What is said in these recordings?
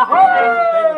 ¡Ajá!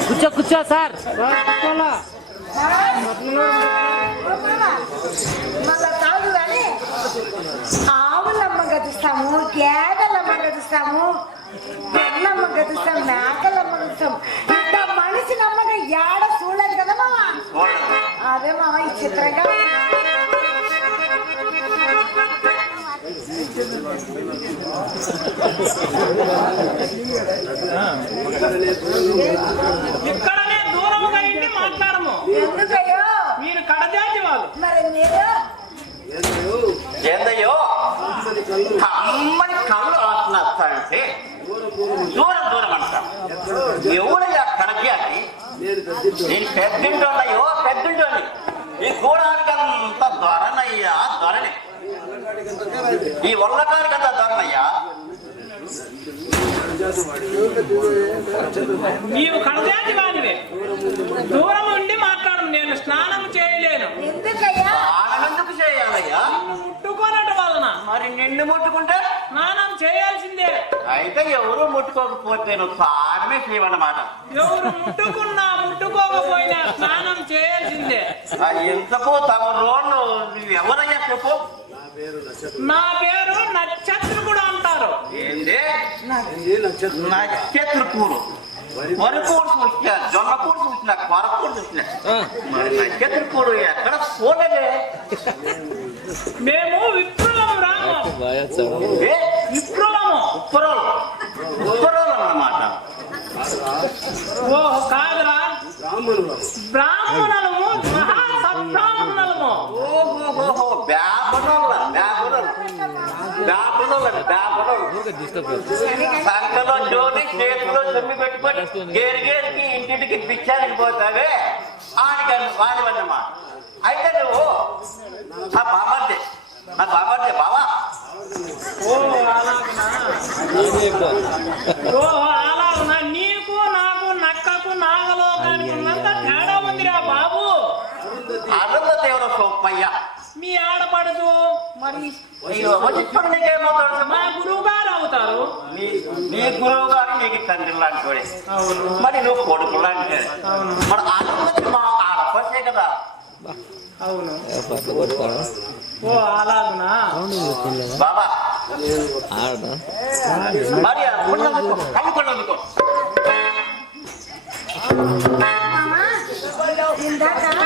కూర్చో కూర్చో సార్. మళ్ళా తాగు కానీ ఆవులమ్మ గదిస్తాము గేదెలమ్మ గదిస్తాము బెల్లమ్మ గదిస్తాం మేకలమ్మ గదిస్తాం ఇంత మనిషి నమ్మగా ఏడ చూడలేదు కదా మామ అదే మామ ఈ చిత్రంగా ఇక్కడనే దూరముగా ఇంటి మాట్లాడము? ఎందుకయ్యో? మీరు కడజాతి వాళ్ళు. మరి మీరు ఏందయ్యో? అమ్మని కళ్ళు ఆడుతున్నట్టే దూరం దూరం అంటాం ఎవడయ్యా కడగ్యాకి నేను పెద్దింటోళ్ళయ్యో పెద్దింటోని ఈ గూడానికి అంత దొరనయ్యా దొరని ఈ ఒళ్ళకానికి అంత దొరనయ్యా నీవు కడజాతి వాడివే. దూరం ఉండి మాట్లాడము నేను స్నానం చేయలేను. ఎందుకయ్యా? ఆనందుకు చేయాలయ్యా? ముట్టుకోనట వలన. మరి నిన్ను ముట్టుకుంటే? స్నానం చేయాల్సిందే. అయితే ఎవరు ముట్టుకోకపోతే నువ్వు చేయమన్నమాట ఎవరు ముట్టుకున్నా ముట్టుకోకపోయినా స్నానం చేయాల్సిందే. ఎంతకు తమ రోడ్లు నువ్వు ఎవరయ్యా చెప్పు? నా పేరు అంటారు. నక్షత్ర? కూడు వరి కూడు చూసిన జొన్న కూడు చూసిన కొర కూడు చూసిన మరి నక్షత్ర కూడు ఎక్కడ చూడలే? మేము విప్రులం రాము. ఏంది? విప్రులం ఉత్తరాలు ఉత్తరాలు అన్నమాట. ఓ కాదురా. బ్రాహ్మణులము సంకలో జోని చేతిలో సొమ్మి పెట్టుకొని గేరు గేరికి ఇంటింటికి పిచ్చానికి పోతావే? ఆడికి వాడివన్నమాట అయితే నువ్వు ఆ బాబార్దే ఆ బాబార్దే బావా? అలాగునా నీకు నాకు నక్కకు నాగలోకానికి ఉన్నంత తేడా ఉందిరా బాబు. అనంత తీవ్ర సోప్పయ్య. మీ ఆడపడుతు మరి మా గురువు గారు అవుతారు నీ గురువు గారు నీకు తండ్రి లాంటి అవును. మరి నువ్వు కొడుకు లాంటి అవును. మరి అనుమతి మా ఆడపడే కదా. అవును. ఓ అలాగునా బాబా. మరి ఇందాక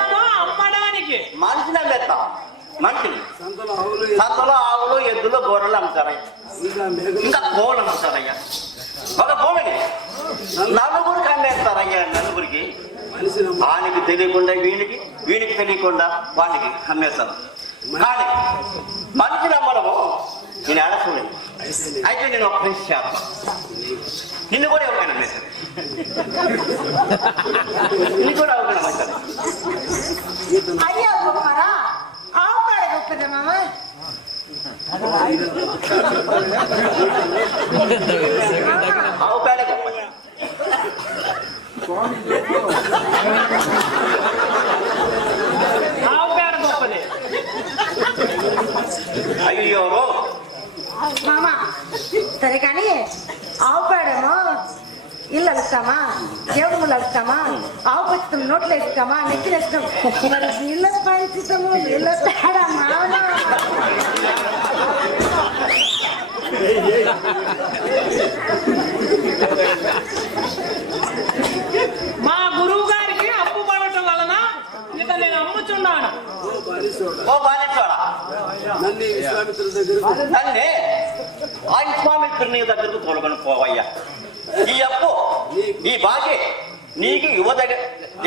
అమ్మడానికి. మనిషిని అమ్మేస్తా. మనిషిని. సంతలో ఆవులు ఎద్దులు గొర్రెలు అమ్ముతారయ్యా. ఇంకా కోళ్ళు అమ్ముతారయ్యా. ఒక భూమిని నలుగురికి అమ్మేస్తారయ్యా నలుగురికి. వానికి తెలియకుండా వీనికి వీనికి తెలియకుండా వానికి అమ్మేస్తారు. కానీ మనిషిని అమ్మడము నేను అడగలేదు అయితే నేను ఒక పని చేస్తాను నిన్ను కూడా ఎవరికైనా అమ్మేస్తాను నిన్ను కూడా ఎవరికైనా అమ్మేస్తాను అయ్యా గొప్పరా ఆవు కాడ గొప్పదా మామ ఆవు పేడ గొప్ప ఆవు పేడ గొప్పది అయ్యో మామ సరే కానీ ఆవు పేడేమో ఇల్లు అలుస్తామా? దేవుడు ముళ్ళు అలుస్తామా? ఆవు పచ్చితం నోట్లు వేస్తామా? నెత్తిన వేస్తాం. మరి నీళ్ళ పంచితము పేడ మామ మా గురువు గారికి అప్పు పడటం వలన ఇక నేను అమ్ముచున్నాను. ఓ బాలించోడా నన్ను విశ్వామిత్రుల దగ్గర నన్నే ఆ విశ్వామిత్రుని దగ్గరకు తోలుకొని పోవయ్యా. ఈ అప్పు ఈ బాగే నీకు యువ దగ్గర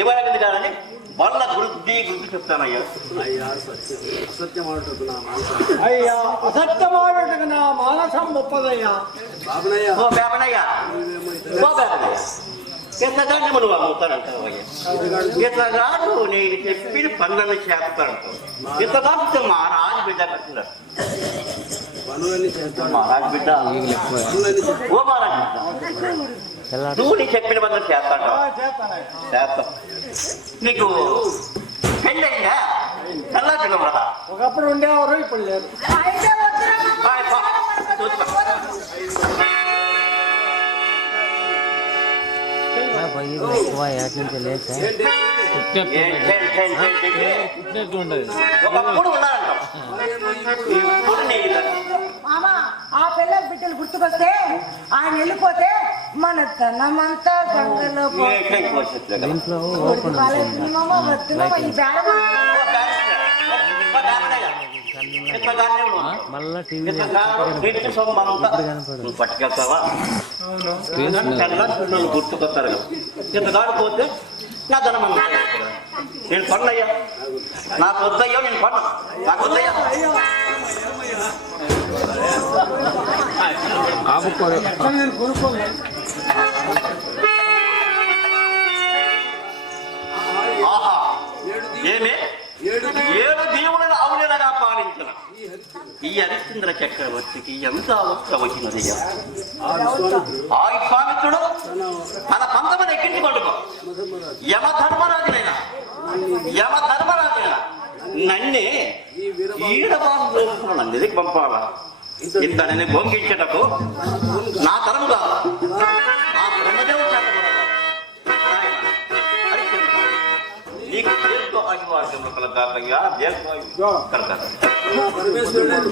ఇవ్వదగింది కాదని వాళ్ళ వృద్ధి గురించి చెప్తానయ్యా. అయ్యా సత్యం. అసత్యం ఆడుతున్నా అయ్యా అసత్యమాడుటకు నా మానసం ఒప్పదయ్యా. బాబనయ్య. ఓ బేబనయ్యా. ఓ బేబనయ్య. ఎంతగానే నువ్వు అమ్ముతానంటావయ్యా ఇంతగాను నేను చెప్పిన పనులను చేస్తానంటావు ఇంతగాను మహారాజు బిడ్డ కట్టినారు. పనులన్నీ చేస్తాను మహారాజు బిడ్డ పనులన్నీ చేస్తాను ఓ మహారాజు బిడ్డ నువ్వు నీ చెప్పిన పనులు చేస్తాంటావు చేస్తా నీకు పెళ్ళయిందా తెల్లా పిల్లలు కదా ఒకప్పుడు ఉండేవారు ఇప్పుడు ఏంటి? ఒకప్పుడు ఉన్నారంటావు ఇప్పుడు నీ మామ ఆ పిల్లల బిడ్డలు గుర్తుకొస్తే ఆయన వెళ్ళిపోతే మన ధనమంతా గంగలో మళ్ళా టీవీ నువ్వు పట్టుకెళ్తావా? గుర్తుకొస్తారు ఇంతకాడు పోతే నా ధనం అన్నమాట. నేను పనులయ్యా నాకు వద్దయ్యో నేను పన్ను. నాకు వద్దయ్యా. ఆహా. ఏమి? ఏడు దేవులను ఆవులేనగా పాలించిన? ఈ హరిశ్చంద్ర చక్రవర్తికి ఎంత అవస్థ వచ్చినదయ్యా ఆ విశ్వామిత్రుడు తన పంతమని ఎక్కించుకొండుకో యమ ధర్మరాజునైనా యమ ధర్మరాజునైనా నన్నే ఈడబాబు నన్ను పంపాలా? ఇంతని బొంగించటకు నా తరము కాదు. ఆ బ్రహ్మదేవుడు నీకు దీర్ఘ కలగాక పరమేశ్వరుడు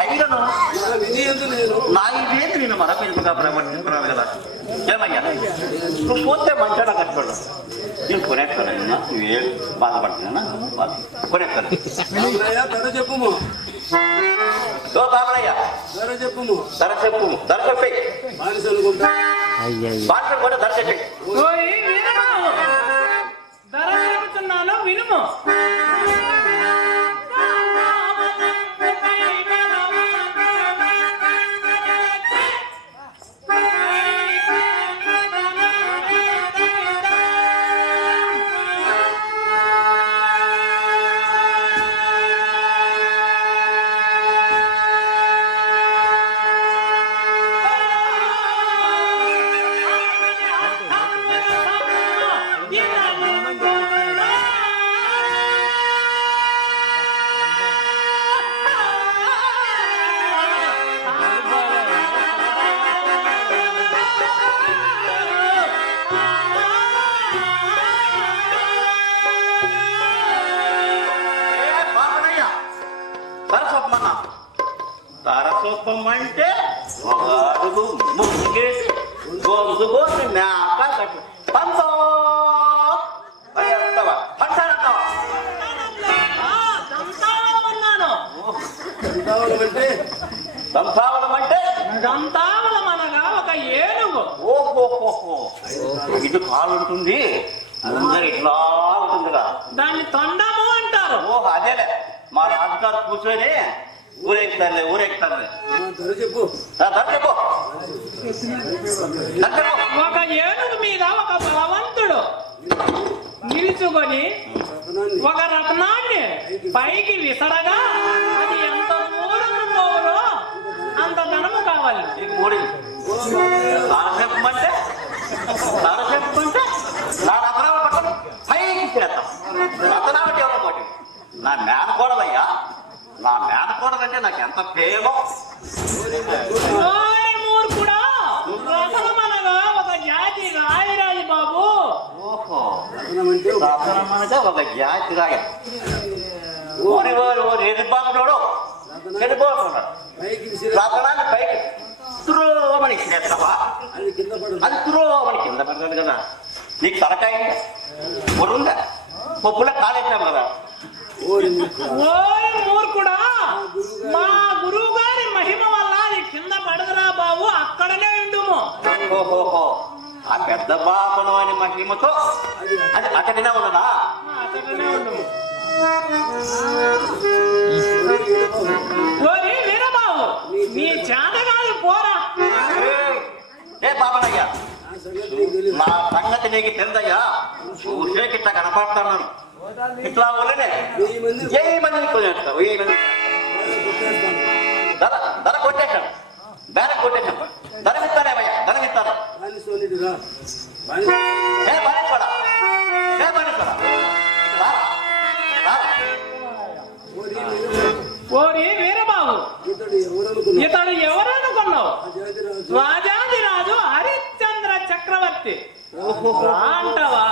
అయినను. నా వినియందు నేను నా ఇదేంటి నేను మరపెరుగుగా ప్రవర్తించుకున్నాను కదా? ఏమయ్యా? నువ్వు పోతే మంచిగా కట్టుకోడు నేను కొనేస్తానన్నా నువ్వేం బాధపడుతున్నా బాధ. కొనేస్తాను. చెప్పుము. ఓ బాబరయ్య ధర చెప్పు. ధర చెప్పి. కూడా ధర చెప్పి. ఓయ్ వీరబాబు ధర చెబుతున్నాను వినుము. ధర చెప్పమంటే ఒక అడుగు ముందుకేసి గొంతుకొని మేక కట్టు. అంటే దంతావలం అనగా ఒక ఏనుగు. ఓహోహోహో ఇటు కాలు ఉంటుంది అందరు ఇట్లా ఉంటుందిగా దాన్ని తొండము అంటారు. ఓహో అదేలే. మా రాజుగారు కూర్చొని ఊరెక్కుతారులే ఊరెక్కుతారులే ధర చెప్పు దా, దా చెప్పు దా చెప్పు ఒక ఏనుగు మీద ఒక బలవంతుడు నిలుచుకొని ఒక రత్నాన్ని పైకి విసరగా అది ఎంత దూరం పోవునో అంత ధనము కావాలి తారసెప్పమంటే తారసెప్పమంటే నా రత్నాలు పట్టుకొని పైకి చేస్తాం రత్నాలు ఎవరో నా మేనకోడలయ్యా నా మేనకోడలంటే నాకు ఎంత ప్రేమో ఓరి మూర్ఖుడా రసనమనగా ఒక జాతి రాయిరాజు బాబు. ఓహో. రత్నం అంటే ఒక రత్నం అనగా ఒక జాతి రాయ. ఓరి ఓరి ఓరి ఎదిరిపోతున్నాడు చెడిపోతున్నాడు పైకి విసిరి రత్నాన్ని పైకి త్రోమని చేస్తావా అది కింద పడదు. అది త్రోమని కింద పడతాడు కదా. నీకు తలకాయ బుర్రుందా పప్పులో కాలేసాము కదా. ఓరి ముక్క. ఓరి మూర్ఖుడా మా గురువు గారి మహిమ వల్ల అది కింద పడదురా బాబు అక్కడనే ఉండుము ఓహోహో ఆ పెద్ద బాపను అని మహిమతో అది అక్కడనే ఉన్నదా? అక్కడనే ఉండుము ఓరి వీరబాబు నీ చేతగాదు పోరా. ఏ బాబనయ్యా నా సంగతి నీకు తెలుదయ్యా? చూసే ఇట్లా కనపడుతున్నాను. ఇట్లా మంది ఏ మందిని కొనేస్తావు ఏ మంది? ధర ధర కొట్టేశాను. బేరం కొట్టేశాను. ఓరి వీరబాబు. ఇతడు ఎవరనుకున్నా ఇతడు ఎవరనుకున్నావు? రాజాదిరాజు. హరిశ్చంద్ర చక్రవర్తి. అంటావా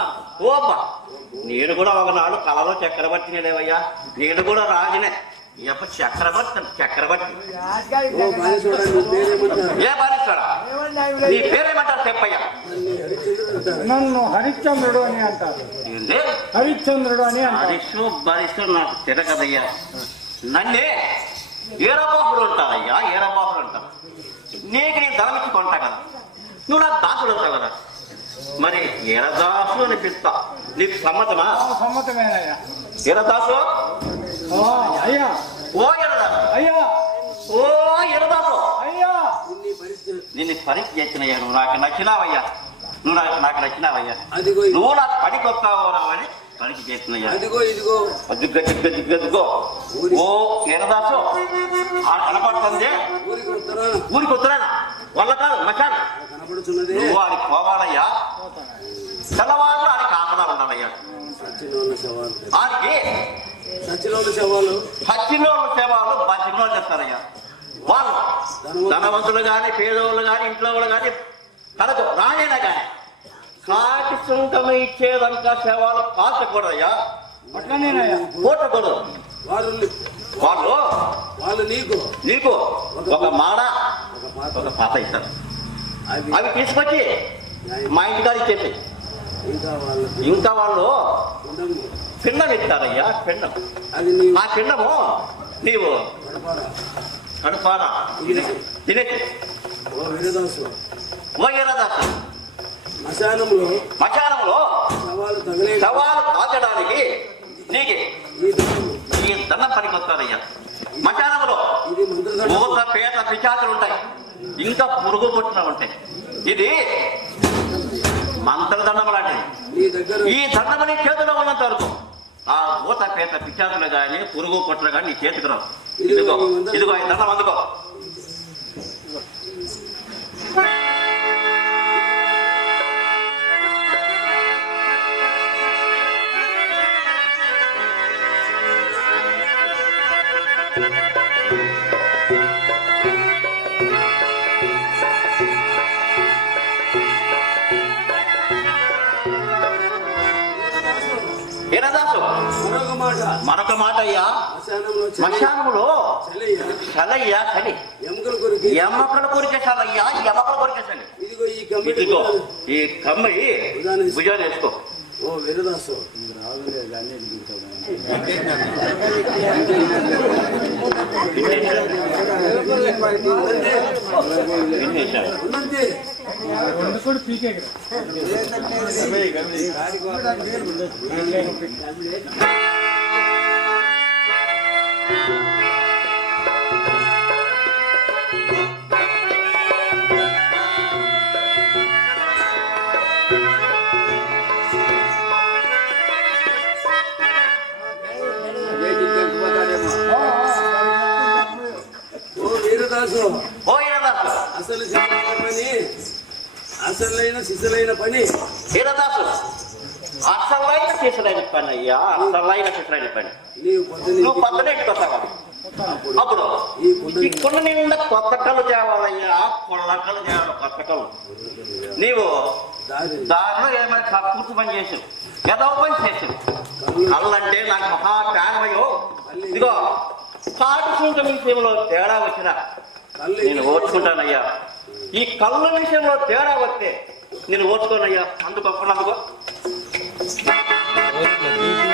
ఓబ్బా నేను కూడా ఒకనాడు కళలో చక్రవర్తిని లేవయ్యా. నేను కూడా రాజునే. ఎప్ప చక్రవర్తి చక్రవర్తి. ఏ బానిసోడా నీ పేరేమంటారు చెప్పయ్యా నన్ను హరిశ్చంద్రుడు అని అంటారు. హరిశ్చంద్రుడు అని బారిసు బారిసు నాకు తిరగదయ్యా నన్నే ఏరబాహుడు ఉంటారయ్యా ఏరబాహుడు అంటారు నీకు నేను ధనం ఇచ్చి కొంటా కదా. నువ్వు నాకు దాసుడు అవుతావు కదా. మరి ఎరదాసు అని పిలుస్తా నీకు సమ్మతమా? సమ్మతమేనయ్యా. ఎరదాసు అయ్యా. ఓ అయ్యా. ఓ అయ్యా. నిన్ను పరీక్ష చేసినయ్యా నువ్వు. నాకు నచ్చినావయ్యా. నువ్వు నాకు నాకు నచ్చినావయ్యా. అదిగో. నువ్వు నాకు పనికి వస్తావని పనికి చేసినయ్యా. అదిగో ఇదిగో. దిగ్గ దిగ్గ దిగ్గదిగో ఓ ఎరదాసు ఆ కనపడుతుంది? ఊరికి వస్తున్నాను వల్ల కాదు మచాను నువ్వు వాడికి పోవాలయ్యా. తెల్లవారు శవాలు. వారికి శవాలు. హత్తిలో సేవలు బతిలో చేస్తారయ్యా. వాళ్ళు ధనవంతులు. కానీ పేదవాళ్ళు కానీ ఇంట్లో వాళ్ళు కానీ కనుక రానైనా కానీ కాటి సుంకం ఇచ్చేదంతా సేవలు అట్లనేనయ్యా. కోటకూడదు వారు వాళ్ళు వాళ్ళు నీకు. నీకు ఒక మాడ ఒక పాత. ఇస్తారు. అవి తీసుకొచ్చి మా ఇంటికాడ ఇచ్చేసి ఇంకా వాళ్ళు పిండం ఇస్తారయ్యా పిండం. అది నీ ఆ పిండము నీవు కడుపారా తినేసి ఓ వీరదాసు. ఓ మధ్యాహ్నంలో శవాలు తగిలే సవాలు కాచడానికి నీకు. ఈ దండం పనికొస్తారయ్యా. మంత్రదండం మూత పేట పిచాచులు ఉంటాయి. ఇంకా పురుగు పుట్టిన ఉంటాయి. ఇది మంత్రదండం లాంటిది. ఈ దండం నీ చేతిలో ఉన్నంత వరకు. ఆ ఊత పేట పిచాచులు కానీ పురుగు పుట్టలు కానీ నీ చేతికి రావు. ఇదిగో ఇదిగో దండం అందుకో. మరొక మాట అయ్యా చలి- శ్మశానంలో చలియ్య చలయ్యా చలి ఎముకల కొరికి ఎమ్మకలు కొరికేసాలయ్యా ఎమ్మకలు ఈ కమిటీ ఇదిగో ఈ కమ్మి భుజాలు వేసుకో ఓ వీరదాసు అసలు అసలైన సిసలైన పని. ఈరదాసు అసలైన చేసలైన పని అయ్యా అసలైన చేసలైన పని. నీవు పొద్దున నువ్వు పక్కన ఇంటికి వస్తావా? అప్పుడు ఈ కుండ నిండా కొత్త కళ్ళు తేవాలయ్యా కొల్ల కళ్ళు తేవాలి కొత్త కళ్ళు. నీవు దారి దారిలో ఏమైనా కక్కుర్తి పని చేసావు ఏదో పని చేసావు. కళ్ళంటే నాకు మహా ప్రాణమయ్యో ఇదిగో కాటు సూంక విషయంలో తేడా వచ్చినా. నేను ఓర్చుకుంటానయ్యా. ఈ కళ్ళ విషయంలో తేడా వస్తే నేను ఓర్చుకోనయ్యా. అందుకు. Thank you.